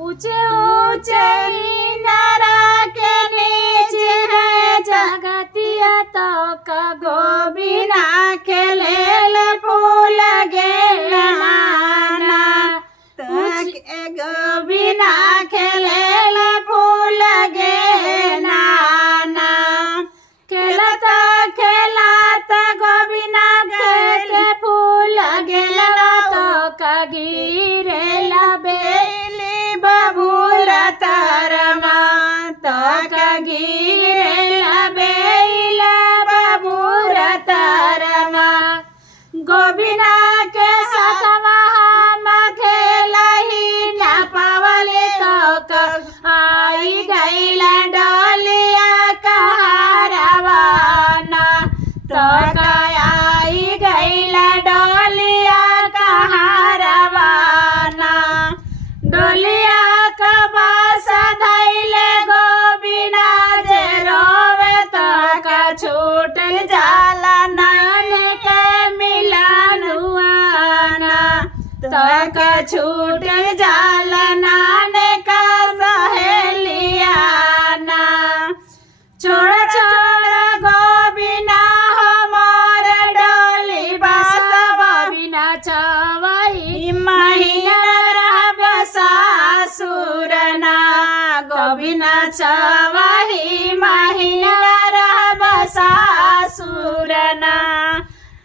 ऊंचे ऊंचे नारा के नीचे है जगतिया तो कगो बिना खेलेल फूल गेल माना गो बिना खेलेल फूल गे नाना खेलत खेलत गो बिना के फूल गेल तो कगिरेल बेली बबूल तरमा तो कगिरेल बेल बबूल तरमा गोबिना के सतवा हम खेलही न पवले तो आई गईल डोलिया कहारवाना तो आई गईल डोलिया कहारवाना डोलिया का बास धैले गोबिना जे रोवे तो का छूट जाला नाने के मिलन हुआना तो का छूट जाला नाने का सहेलियाना छोड़ छोड़ गोबिना हमार डोली बस गोबिना चवई महीना रहब सासुरना गोबिना चवई महीना रहब सासुरना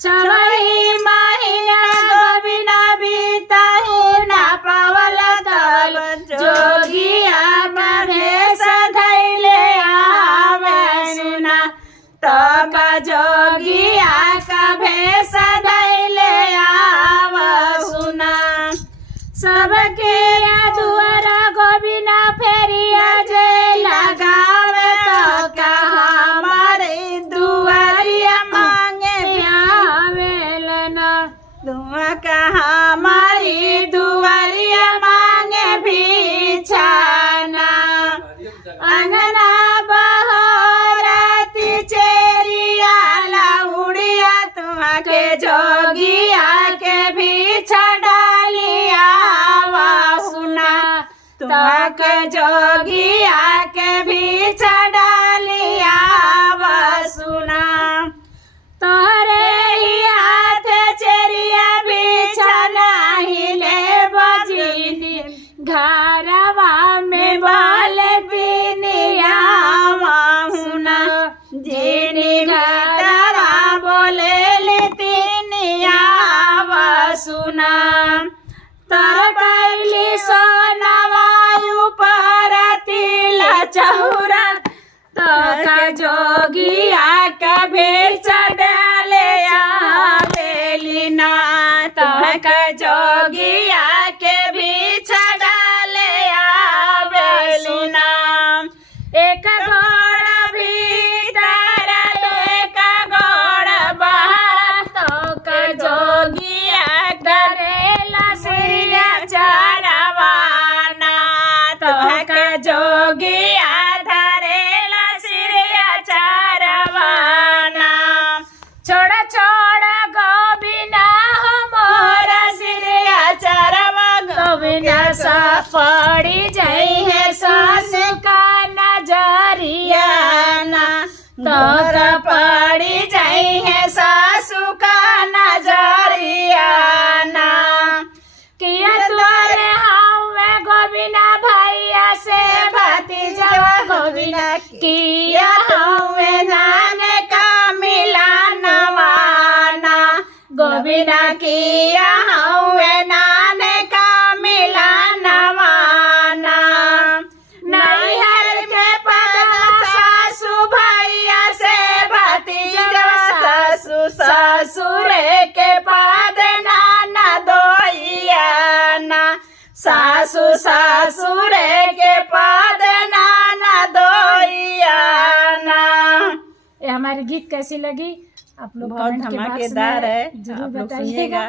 चवई महीना गोबिना बीतही न पवल तल जोगिया महेश धैले आवे सुना तो का जोगिया का भेष धैले आव सुना सबके दुआरा गोबिना फेरिया जे लगावे तो का हमारे दुआरिया मांगे ब्यावेलना दुआ का हमारी दुआरिया मांगे बिछाना अंगना बहराती चेरिया लाउड़िया तुम्हाके जोगिया के बिछा डालिया सुना तुम्हाके जोगिया के बिछा डालिया सुना तोहरे ही हाथ चेरिया बिछाना ही ले बजीनी घरवा में बाल बिनिया सुना जीनी घरवा बोले लेतिनिया सुना तर कैली सोनवा ऊपर तिला चहुरा तो का जोगिया का भेष डाले आवेलिना तो का जोगिया के भेष डाले आवेलिना एक घोड़ा भीतर एक घोड़ा बाहर तो का जोगिया करेला सिरिया चरवाना तो का जोगिया धरेला सिरिया चरवाना छोड़ा छोड़ा गोबिना हो मोरा सिरिया चरवा गोबिना सा पड़ी जाई है सास का नजरिया ना तोरा पड़ी जाई है सासू का नजरिया ना किया तोरे हवे गोबिना भैया से भतीजा गोबिना किया हवे नाने का मिलानवाना गोबिना किया हवे नाने का मिलानवाना नैहर के पद सासू भैया से भतीजा सासू ससुरे के पद नाना दोइयाना सासू ससुरे के पद नाना दोइयाना। ये हमारी गीत कैसी लगी आप लोग बहुत धमाकेदार है, जरूर आप लोग बताइएगा।